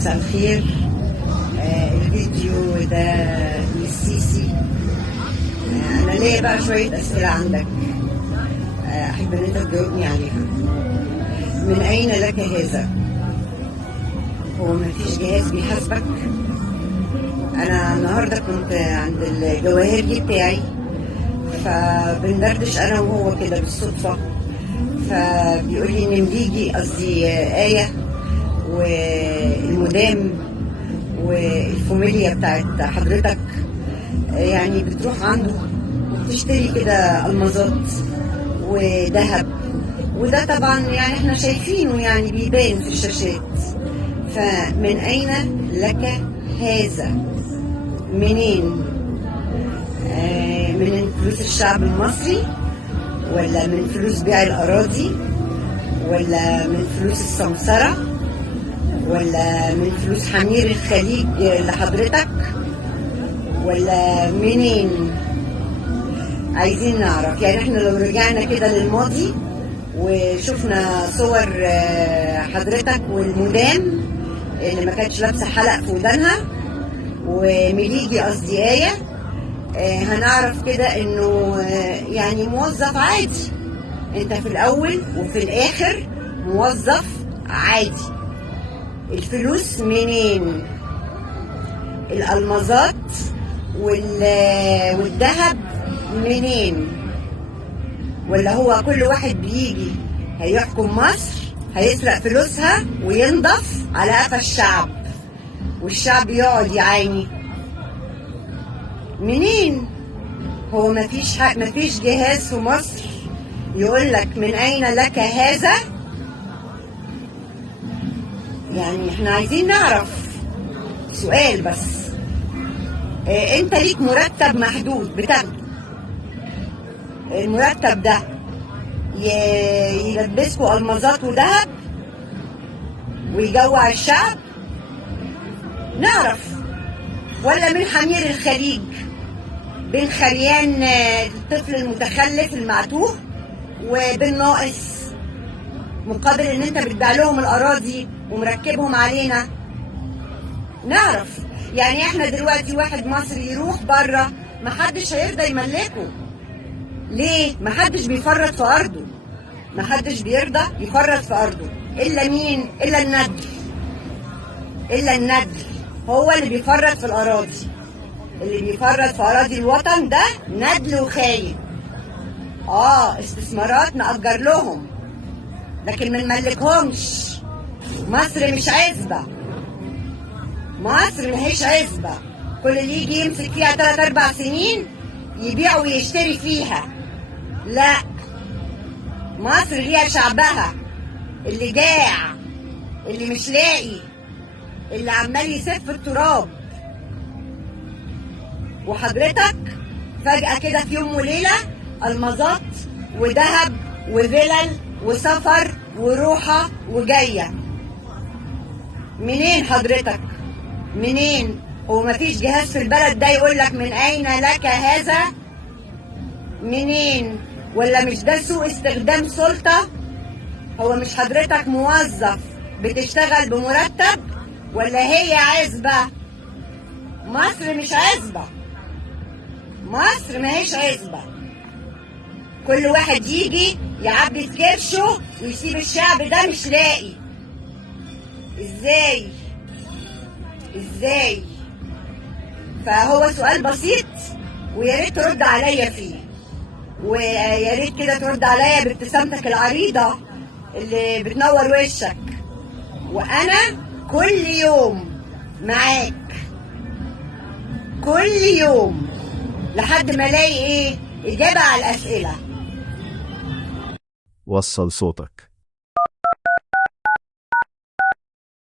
مساء الخير. الفيديو ده للسيسي. أنا ليا بقى شوية أسئلة عندك، أحب إن أنت تجاوبني عليها. من أين لك هذا؟ هو مفيش جهاز بيحاسبك؟ أنا النهاردة كنت عند الجواهرجي بتاعي، فبندردش أنا وهو كده بالصدفة، فبيقول لي إن مليجي قصدي آية والمدام والفاميليا بتاعت حضرتك يعني بتروح عنده وتشتري كده المظات وذهب، وده طبعا يعني احنا شايفينه يعني بيبان في الشاشات. فمن اين لك هذا؟ منين؟ من فلوس الشعب المصري، ولا من فلوس بيع الاراضي، ولا من فلوس السمسرة، ولا من فلوس حمير الخليج لحضرتك، ولا منين؟ عايزين نعرف. يعني احنا لو رجعنا كده للماضي وشفنا صور حضرتك والمدام اللي ما كانتش لابسه حلق في ودانها ومليجي قصدي آية، هنعرف كده انه يعني موظف عادي. انت في الاول وفي الاخر موظف عادي. الفلوس منين؟ الألمازات والذهب منين؟ ولا هو كل واحد بيجي هيحكم مصر هيسرق فلوسها وينضف على قفا الشعب والشعب يقعد يعاني؟ منين؟ هو مفيش جهاز في مصر يقول لك من أين لك هذا؟ يعني احنا عايزين نعرف. سؤال بس، انت ليك مرتب محدود بتاخده، المرتب ده يلبسكوا المظات وذهب ويجوع الشعب؟ نعرف. ولا من حمير الخليج بين خريان الطفل المتخلف المعتوه وبين ناقص مقابل ان انت بتبيع لهم الاراضي ومركبهم علينا؟ نعرف. يعني احنا دلوقتي واحد مصري يروح بره محدش هيرضى يملكه. ليه؟ محدش بيفرط في ارضه، محدش بيرضى يفرط في ارضه. الا مين؟ الا الندل. الا الندل هو اللي بيفرط في الاراضي. اللي بيفرط في اراضي الوطن ده ندل وخاين. استثمارات نأجر لهم لكن ما نملكهمش. مصر مش عزبة، مصر ماهيش عزبة كل اللي يجي يمسك فيها 3-4 سنين يبيع ويشتري فيها. لا، مصر ليها شعبها اللي جاع، اللي مش لاقي، اللي عمال يسف التراب. وحضرتك فجأة كده في يوم وليلة المظات وذهب وفلل وسفر وروحة وجاية. منين حضرتك؟ منين؟ هو مفيش جهاز في البلد ده يقول لك من أين لك هذا؟ منين؟ ولا مش ده سوء استخدام سلطة؟ هو مش حضرتك موظف بتشتغل بمرتب؟ ولا هي عزبة؟ مصر مش عزبة، مصر ماهيش عزبة. كل واحد يجي يعبي في كرشه ويسيب الشعب ده مش لاقي. ازاي؟ ازاي؟ فهو سؤال بسيط ويا ريت ترد عليا فيه، ويا ريت كده ترد عليا بابتسامتك العريضة اللي بتنور وشك. وانا كل يوم معاك، كل يوم لحد ما الاقي اجابة على الاسئلة. وصل صوتك.